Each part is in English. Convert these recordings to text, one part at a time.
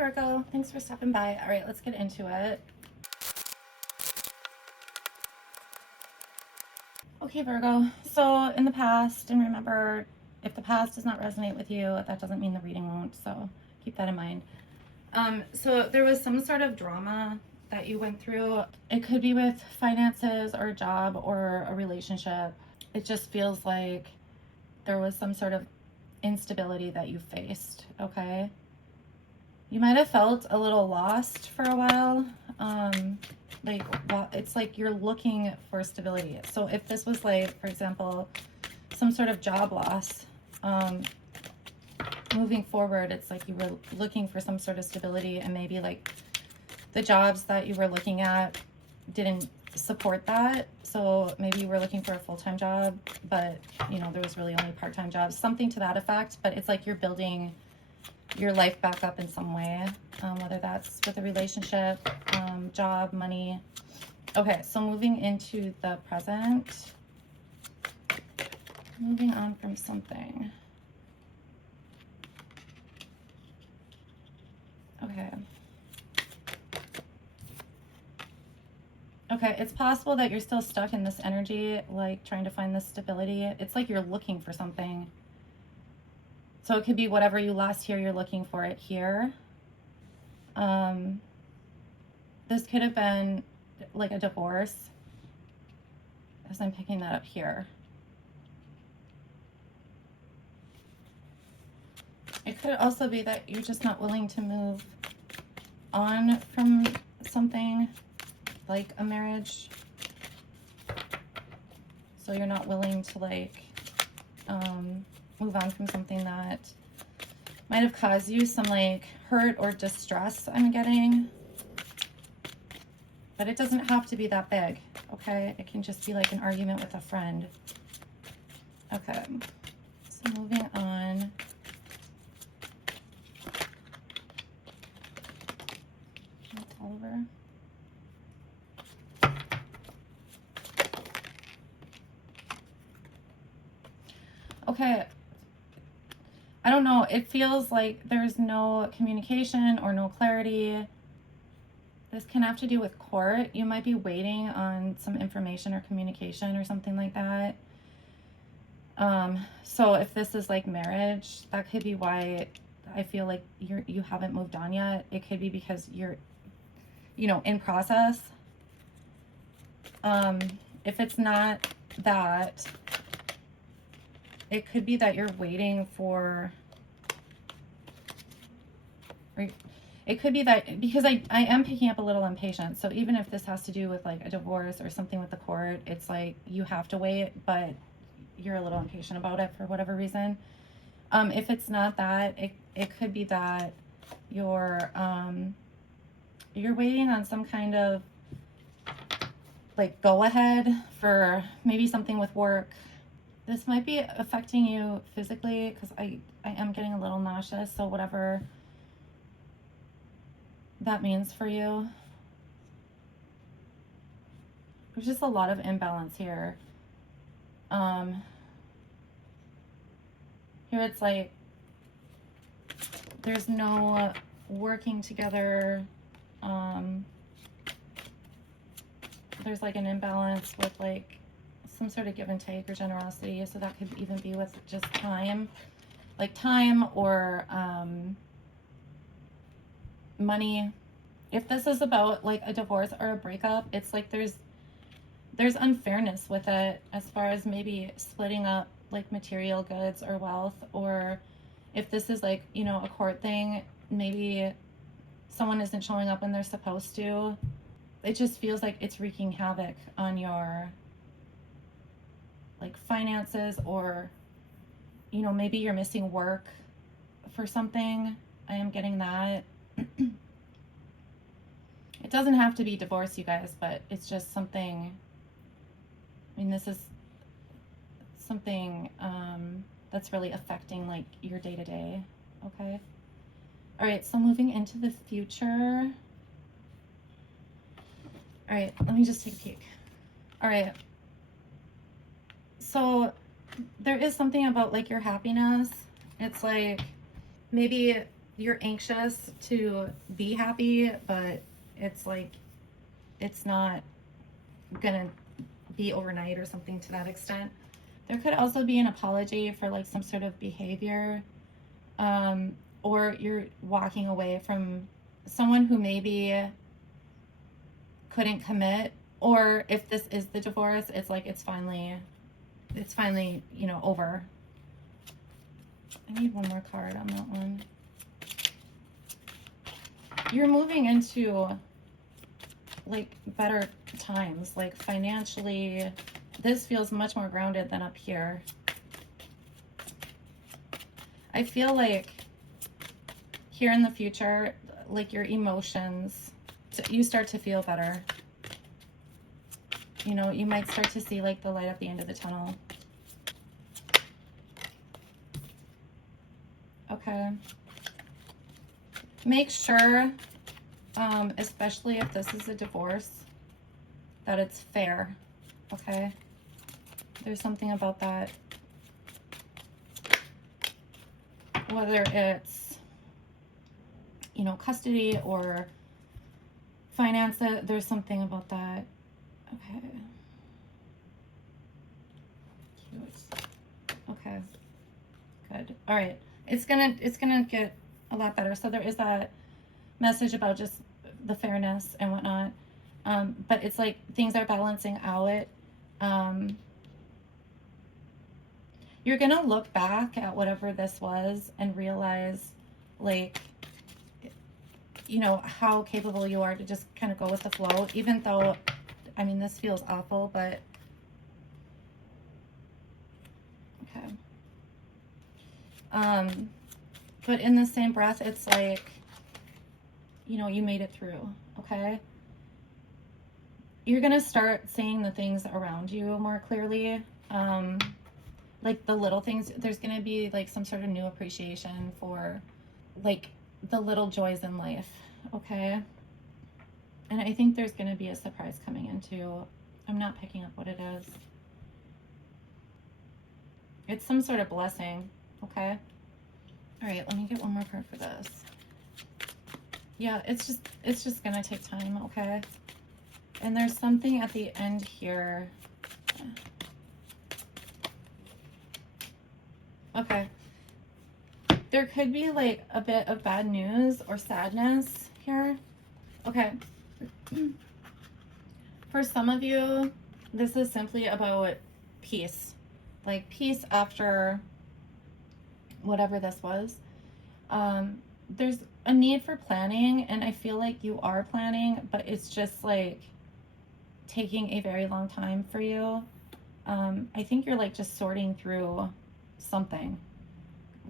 Virgo. Thanks for stopping by. All right, let's get into it. Okay, Virgo. So in the past, and remember, if the past does not resonate with you, that doesn't mean the reading won't. So keep that in mind. So there was some sort of drama that you went through. It could be with finances or a job or a relationship. It just feels like there was some sort of instability that you faced, okay? You might have felt a little lost for a while. It's like you're looking for stability. So if this was like, for example, some sort of job loss, moving forward, it's like you were looking for some sort of stability, and maybe like the jobs that you were looking at didn't support that. So maybe you were looking for a full-time job, but there was really only part-time jobs, something to that effect. But it's like you're building your life back up in some way, whether that's with a relationship, job, money. Okay, so moving into the present, moving on from something. Okay, it's possible that you're still stuck in this energy, like trying to find this stability. It's like you're looking for something. So it could be whatever you last hear, you're looking for it here. This could have been like a divorce, as I'm picking that up here. It could also be that you're just not willing to move on from something like a marriage. So you're not willing to move on from something that might have caused you some like hurt or distress, I'm getting. But it doesn't have to be that big, okay? It can just be like an argument with a friend. Okay, so moving on. That's Oliver. Okay, I don't know. It feels like there's no communication or no clarity. This can have to do with court. You might be waiting on some information or communication or something like that. So if this is like marriage, that could be why I feel like you haven't moved on yet. It could be because you're, in process. If it's not that, it could be that you're waiting for, it could be that, because I am picking up a little impatient. So even if this has to do with like a divorce or something with the court, it's like you have to wait, but you're a little impatient about it for whatever reason. If it's not that, it could be that you're waiting on some kind of like go ahead for maybe something with work. This might be affecting you physically, because I am getting a little nauseous, so whatever that means for you. There's just a lot of imbalance here. Here it's like there's no working together. There's like an imbalance with like some sort of give and take or generosity. So that could even be with just time, like time or money. If this is about like a divorce or a breakup, it's like there's unfairness with it, as far as maybe splitting up like material goods or wealth. Or if this is like, a court thing, maybe someone isn't showing up when they're supposed to. It just feels like it's wreaking havoc on your like finances, or maybe you're missing work for something. I am getting that. It doesn't have to be divorce, you guys, but it's just something. I mean, this is something that's really affecting like your day-to-day. Okay, all right, so moving into the future. All right, let me just take a peek. All right, so there is something about like your happiness. It's like maybe you're anxious to be happy, but it's like, it's not gonna be overnight or something to that extent. There could also be an apology for like some sort of behavior, or you're walking away from someone who maybe couldn't commit, or if this is the divorce, it's like it's finally, you know, over. I need one more card on that one. You're moving into like better times, like financially. This feels much more grounded than up here. I feel like here in the future, like your emotions, you start to feel better. You know, you might start to see like the light at the end of the tunnel. Okay. Make sure, especially if this is a divorce, that it's fair. Okay. There's something about that. Whether it's, you know, custody or finance, there's something about that. Okay. Cute. Okay. Good. All right. It's gonna get a lot better. So there is that message about just the fairness and whatnot. But it's like things are balancing out. You're gonna look back at whatever this was and realize, like, you know, how capable you are to just kind of go with the flow, even though, I mean, this feels awful, but okay. But in the same breath, it's like, you know, you made it through, okay? You're gonna start seeing the things around you more clearly. Like the little things, there's gonna be like some sort of new appreciation for like the little joys in life, okay? And I think there's gonna be a surprise coming in too. I'm not picking up what it is. It's some sort of blessing, okay? All right, let me get one more card for this. Yeah, it's just gonna take time, okay? And there's something at the end here. Okay. There could be like a bit of bad news or sadness here. Okay. For some of you, this is simply about peace. Like peace after whatever this was. There's a need for planning, and I feel like you are planning, but it's just like taking a very long time for you. I think you're like just sorting through something,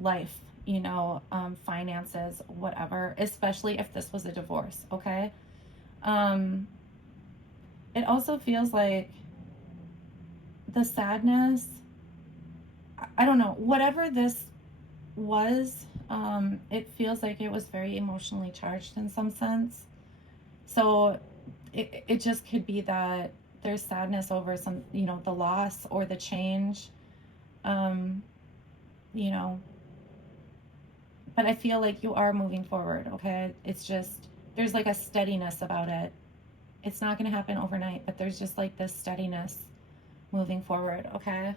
life, you know, finances, whatever, especially if this was a divorce, okay? It also feels like the sadness, I don't know, whatever this was, it feels like it was very emotionally charged in some sense. So it just could be that there's sadness over some, you know, the loss or the change, you know, but I feel like you are moving forward, okay? It's just, there's like a steadiness about it. It's not going to happen overnight, but there's just like this steadiness moving forward, okay?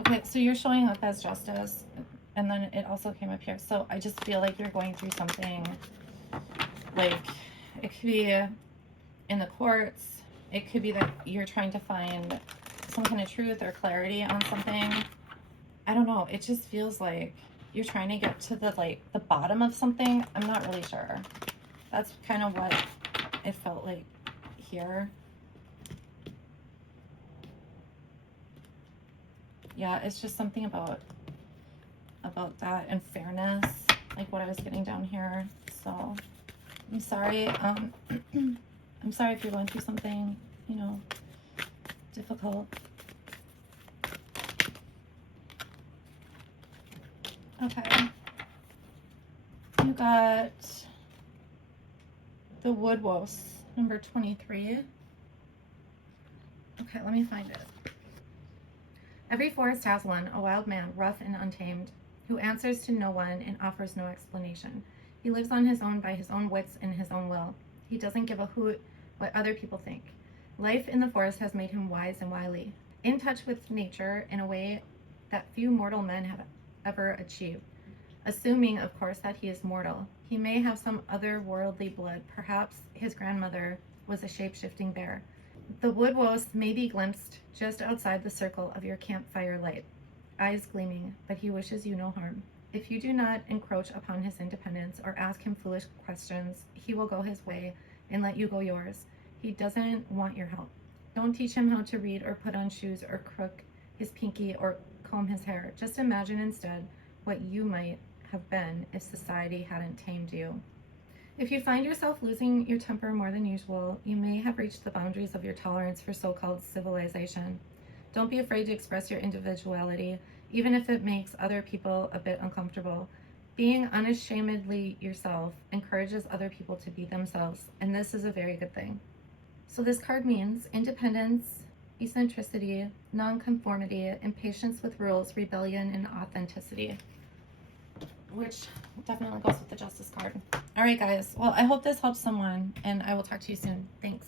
Okay, so you're showing up as justice, and then it also came up here. So I just feel like you're going through something, like it could be in the courts. It could be that you're trying to find some kind of truth or clarity on something. I don't know. It just feels like you're trying to get to the like the bottom of something. I'm not really sure. That's kind of what it felt like here. Yeah, it's just something about that and fairness, like what I was getting down here. So I'm sorry. I'm sorry if you're going through something, you know, difficult. Okay. You got the Woodwose, number 23. Okay, let me find it. Every forest has one, a wild man, rough and untamed. who answers to no one and offers no explanation. He lives on his own by his own wits and his own will. He doesn't give a hoot what other people think. Life in the forest has made him wise and wily, in touch with nature in a way that few mortal men have ever achieved, assuming, of course, that he is mortal. He may have some otherworldly blood. Perhaps his grandmother was a shape-shifting bear. The wood wost may be glimpsed just outside the circle of your campfire light, eyes gleaming, but he wishes you no harm. If you do not encroach upon his independence or ask him foolish questions, he will go his way and let you go yours. He doesn't want your help. Don't teach him how to read or put on shoes or crook his pinky or comb his hair. Just imagine instead what you might have been if society hadn't tamed you. If you find yourself losing your temper more than usual, you may have reached the boundaries of your tolerance for so-called civilization. Don't be afraid to express your individuality, even if it makes other people a bit uncomfortable. Being unashamedly yourself encourages other people to be themselves, and this is a very good thing. So this card means independence, eccentricity, nonconformity, impatience with rules, rebellion, and authenticity, which definitely goes with the Justice card. All right, guys. Well, I hope this helps someone, and I will talk to you soon. Thanks.